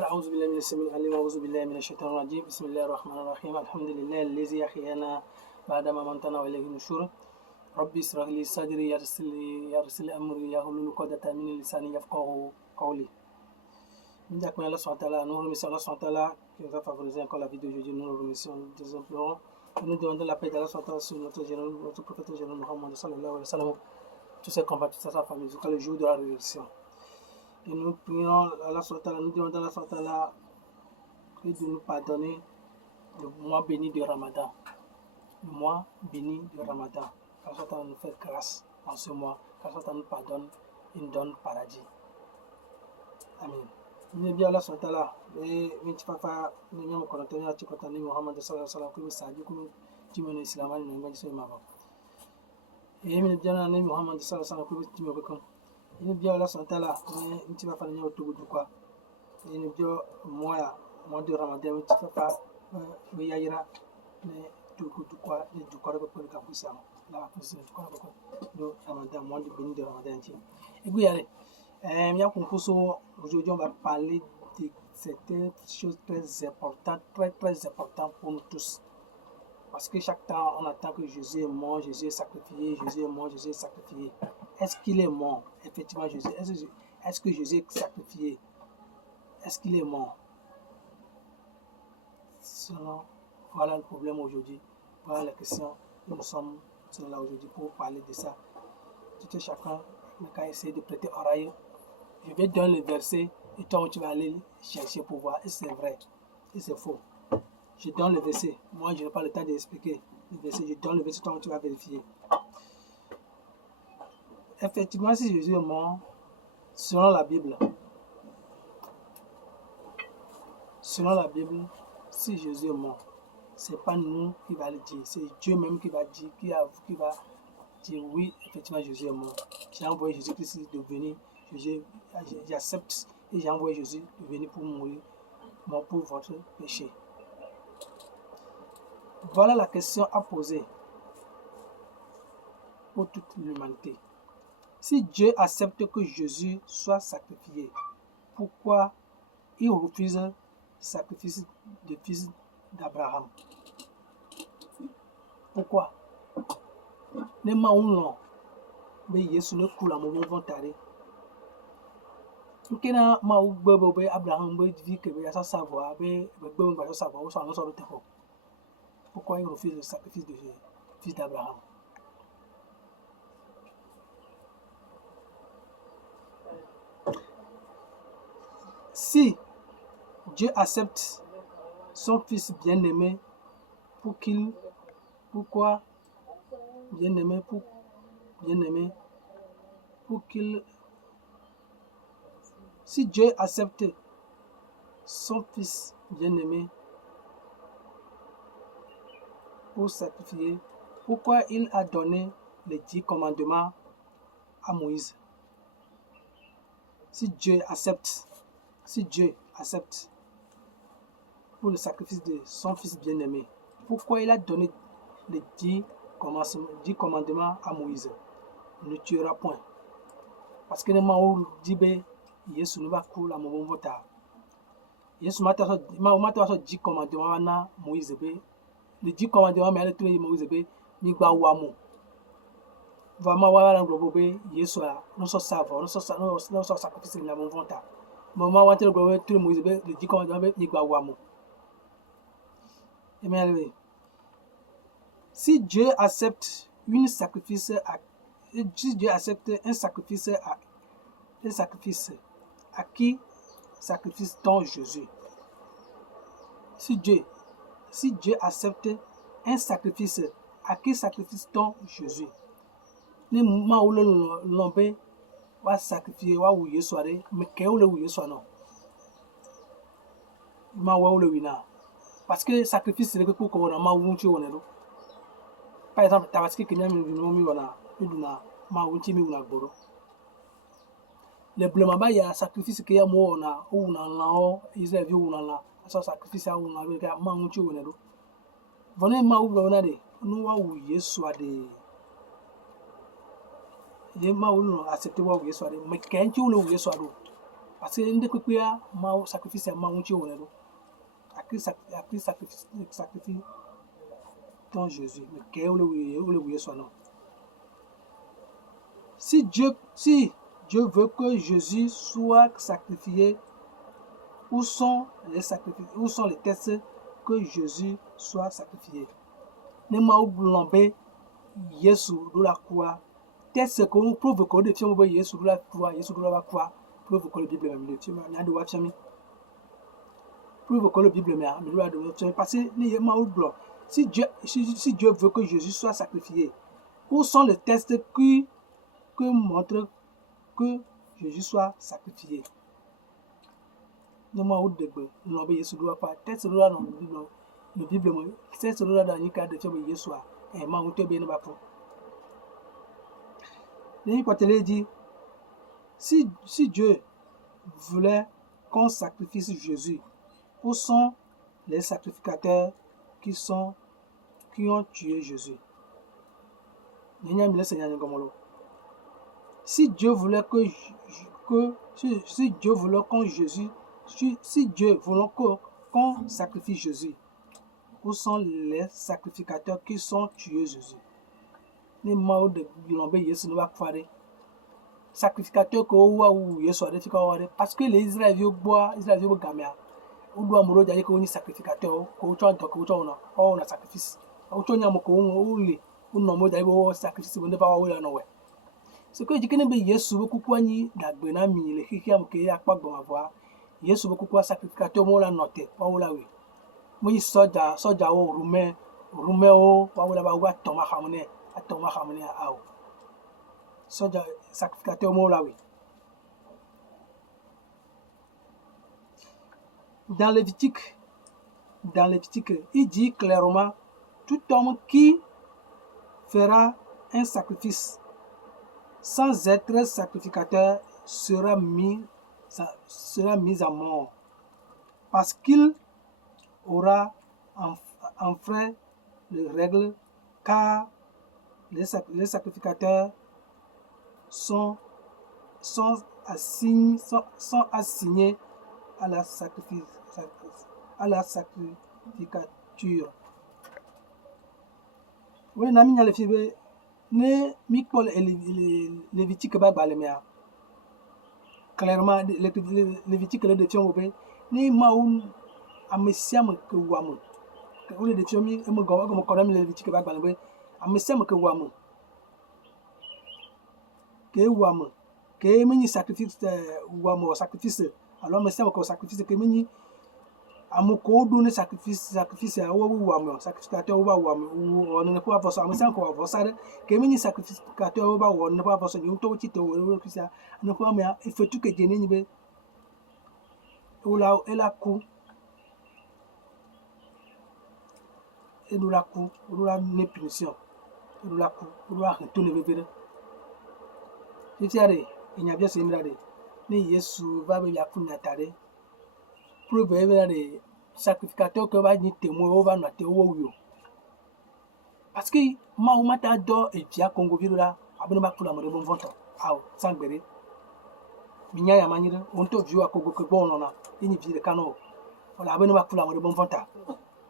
أعوذ بالله من السميع العليم وأعوذ بالله من الشيطان الرجيم بسم الله الرحمن الرحيم الحمد لله الذي أحيانا بعدما أماتنا وإليه النشور ربي اشرح لي صدري يسر لي أمري واحلل عقدة من لساني يفقهوا قولي. Nous accueillons Allah SWT, nous remercions Allah SWT qui nous a favorisé encore la vie d'aujourd'hui, nous remercions, nous implorons, nous demandons la paix d'Allah SWT sur notre prophète général Muhammad sallallahu alayhi wa sallam, tous ses compatriotes, toute sa famille, jusqu'à le jour de la résurrection. Et nous prions Allah SWT, nous demandons Allah SWT de nous pardonner le mois béni de Ramadan. Le mois béni de Ramadan. Allah SWT nous fait grâce en ce mois, Allah SWT nous pardonne et nous donne paradis. Amen. Ni bi Allah SWT et minti fafa ni nyama konoto ya chikota ni Muhammad sallallahu alaihi wasallam ko saji ko timene islam ni ngi so ma ba. E min jana ni Muhammad sallallahu alaihi wasallam ko timbe ko. Ni bi Allah SWT ni minti fafa ni nyawo tugu kwa. Ni bi moya mo de Ramadan minti fafa we yayira ni tugu kwa ni dukore ko ko ka pusa. La pusa ko ko do Ramadan mo de béni de Ramadan ti. E gu yare aujourd'hui, on va parler de certaines choses très importantes, très importantes pour nous tous. Parce que chaque temps, on attend que Jésus est mort, Jésus est sacrifié, Jésus est mort, Jésus est sacrifié. Est-ce qu'il est mort? Effectivement, Jésus. Est-ce que Jésus est sacrifié? Est-ce qu'il est mort? Sinon, voilà le problème aujourd'hui. Voilà la question. Nous sommes là aujourd'hui pour parler de ça. Tout et chacun n'a essayer de prêter oreille. Je vais donner le verset et toi tu vas aller chercher pour voir. Et c'est vrai, et c'est faux. Je donne le verset. Moi, je n'ai pas le temps d'expliquer le verset. Je donne le verset, toi tu vas vérifier. Effectivement, si Jésus est mort, selon la Bible, si Jésus est mort, ce n'est pas nous qui va le dire. C'est Dieu même qui va dire, qui va dire oui, effectivement, Jésus est mort. J'ai envoyé Jésus-Christ de venir. J'accepte et j'ai envoyé Jésus de venir pour mourir pour votre péché. Voilà la question à poser pour toute l'humanité. Si Dieu accepte que Jésus soit sacrifié, pourquoi il refuse le sacrifice du fils d'Abraham? Pourquoi? Ne m'a non, mais Jésus ne coule à mon moment taré. Kena ma ugbo be Abraham be vie que be ça savoir be be va savoir où ça nous sort tempo. Pourquoi il refuse le sacrifice de fils d'Abraham? Si Dieu accepte son fils bien-aimé pourquoi bien-aimé pour qu'il si Dieu accepte son fils bien-aimé pour sacrifier, pourquoi il a donné les 10 commandements à Moïse? Si Dieu accepte pour le sacrifice de son fils bien-aimé, pourquoi il a donné les 10 commandements à Moïse? Ne tuera point. Parce que les gens disent Yesu ne va couler à mon vota. Yesu m'a dit 10 commandements à Moïse. Les 10 commandements, mais les Moïse, ni ba wamu. Vraiment, voilà, Yesu a, nous sommes savants, nous sommes sacrifiés à mon vota. Maman, on va te Moïse, les 10 commandements, ni ba wamu. Si Dieu accepte un sacrifice, à qui sacrifice-t-on Jésus? Si Dieu accepte un sacrifice, à qui sacrifice-t-on Jésus? Ni ma ou l'ombe va sacrifier wa ou Yesuare, mais que ou le ou Yesuano? Ma ou le wina. Parce que sacrifice c'est que pour qu'on a ma ou tu on est. Par exemple, tabaski que nous mi wana, ma ou tu mi una gboro. Le blema il y a sacrifice que y a mo na ou na la Israël vi ou na la ça sacrifice a ou na le ga ma unchi wona do vone ma ou na de no wa wu Yesu ade ye ma ou no accepter wa wu Yesu ade me kenchi wu Yesu ado parce que ndé pépéa ma sacrifice ma unchi onero a Christ sacrifice ton Jésus mais que le oui soit non. Si Dieu veut que Jésus soit sacrifié, où sont les tests que Jésus soit sacrifié? Ne ma oublombe Yesu de la croix. Test qu'on prouve que le film Yesu de la croix, prouve que la Bible est le film, il y a de watchami. Prouve que la Bible est le film, parce que les ma oublom. Si Dieu veut que Jésus soit sacrifié, où sont les tests qui montrent que Jésus soit sacrifié? Ne ma oublombe Yesu de la croix. Test de la le Bible, test de la dans le cadre de film Yesu, et ma oublombe bien pas pour. Il dit, si Dieu voulait qu'on sacrifie Jésus, où sont les sacrificateurs qui ont tué Jésus? Si Dieu voulait qu'on sacrifie Jésus, où sont les sacrificateurs qui sont tués Jésus? Les morts de l'ombre Yesu ne va pas faire sacrificateur que ou Yesu a fait parce que les Israéliens boivent gamia ou doit mourir d'ailleurs que on est sacrificateur ko to donc ko on a sacrifice o to nyam ko on le on no mo d'ailleurs sacrifice on ne pas wa no we c'est que dikene be Yesu ko kwani dagbe na mi le kiki am ke akpa gbon avoir Yesu ko kwa sacrificateur mo la noter wa la we mo yi soja o roumain o wa la ba wa toma hamne a o soja sacrificateur mo la we. Dans Lévitique, il dit clairement, tout homme qui fera un sacrifice sans être sacrificateur sera mis à mort, parce qu'il aura enfreint les règles, car les sacrificateurs sont assignés à la sacrificature. Oui, nami nya le fibe ne mi pol Lévitique ba balemea. Clairement Lévitique le de tiombe ni maun amesiam ke wamu. Ke le de tiomi e mo go mo kodam Lévitique ba balebe amesiam ke wamu. Que meni sacrifice sacrifice alors mais c'est encore sacrifice que meni amoko do ne sacrifice wamu sacrificateur wa wamu on ne peut pas ça mais c'est encore avoir ça que meni sacrificateur wa on ne peut pas ça ni to ti to ça ne peut mais il faut tout que Dieu ni be la coup et nous la punition nous la coup nous la retourner bébé tiare il y a bien c'est mirade ni Yesu va be yakunya tare prove mirade sacrificateur que va ni témoin va na te wo yo parce que ma o mata do e dia Congo virula abone ba kula mo de bon vonto aw sangbere binya ya manire on to viu a Congo que bon na ini vire kano wala abone ba kula mo de bon vonta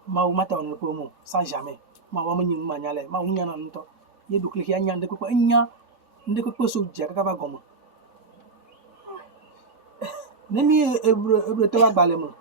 ma o mata on ko mo sans jamais ma wa mo nyi ma nyale ma o nya na nto ye du clique ya nyande ko nya ndeko poso dia kaka gomo nemi ebre to ba balemo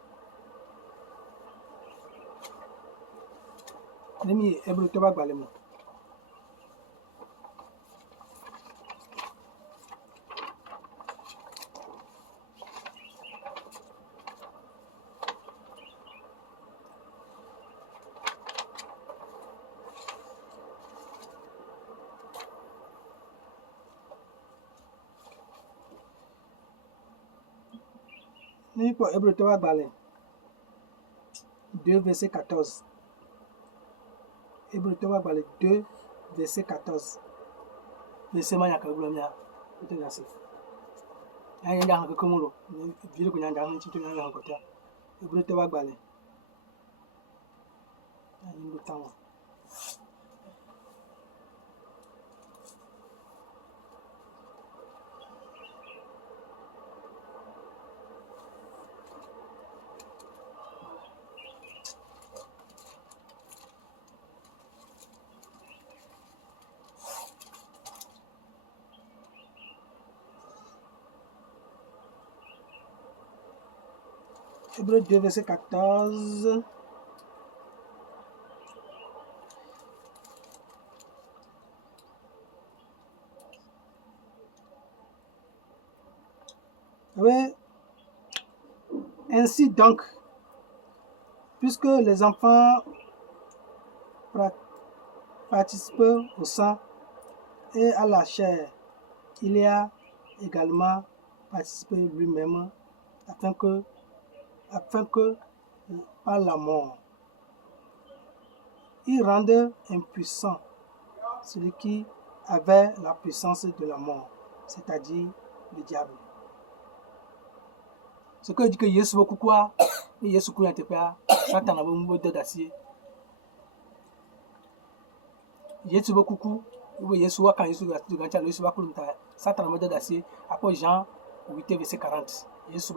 ni ko ebre to ba balem 2 verset 14 Hébreu 2 verset 14 verset manya ka blomia ite gasi anya nda han ko mulo video ko nyanda han chitu nyanda han ko ta Hébreu to ba balem ani ndo tawo Hébreux 2, verset 14. Oui. Ainsi donc, puisque les enfants participent au sang et à la chair, il y a également participé lui-même afin que par la mort, il rende impuissant celui qui avait la puissance de la mort, c'est-à-dire le diable. Ce que dit que Yesu beaucoup quoi, Yesu quoi n'était pas, Satan a beaucoup de d'acier. Yesu beaucoup coup, ou Yesu wa quand Yesu du gantia Yesu wa kulunta, Satan a beaucoup d'acier. Après Jean 8 verset 40, Yesu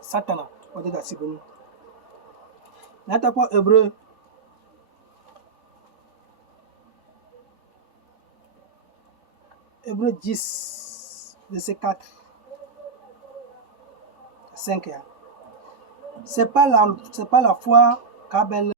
Satan a beaucoup d'acier bon. N'ata pas Hébreu. Hébreu 10 verset 4. 5. C'est pas la foi qu'Abel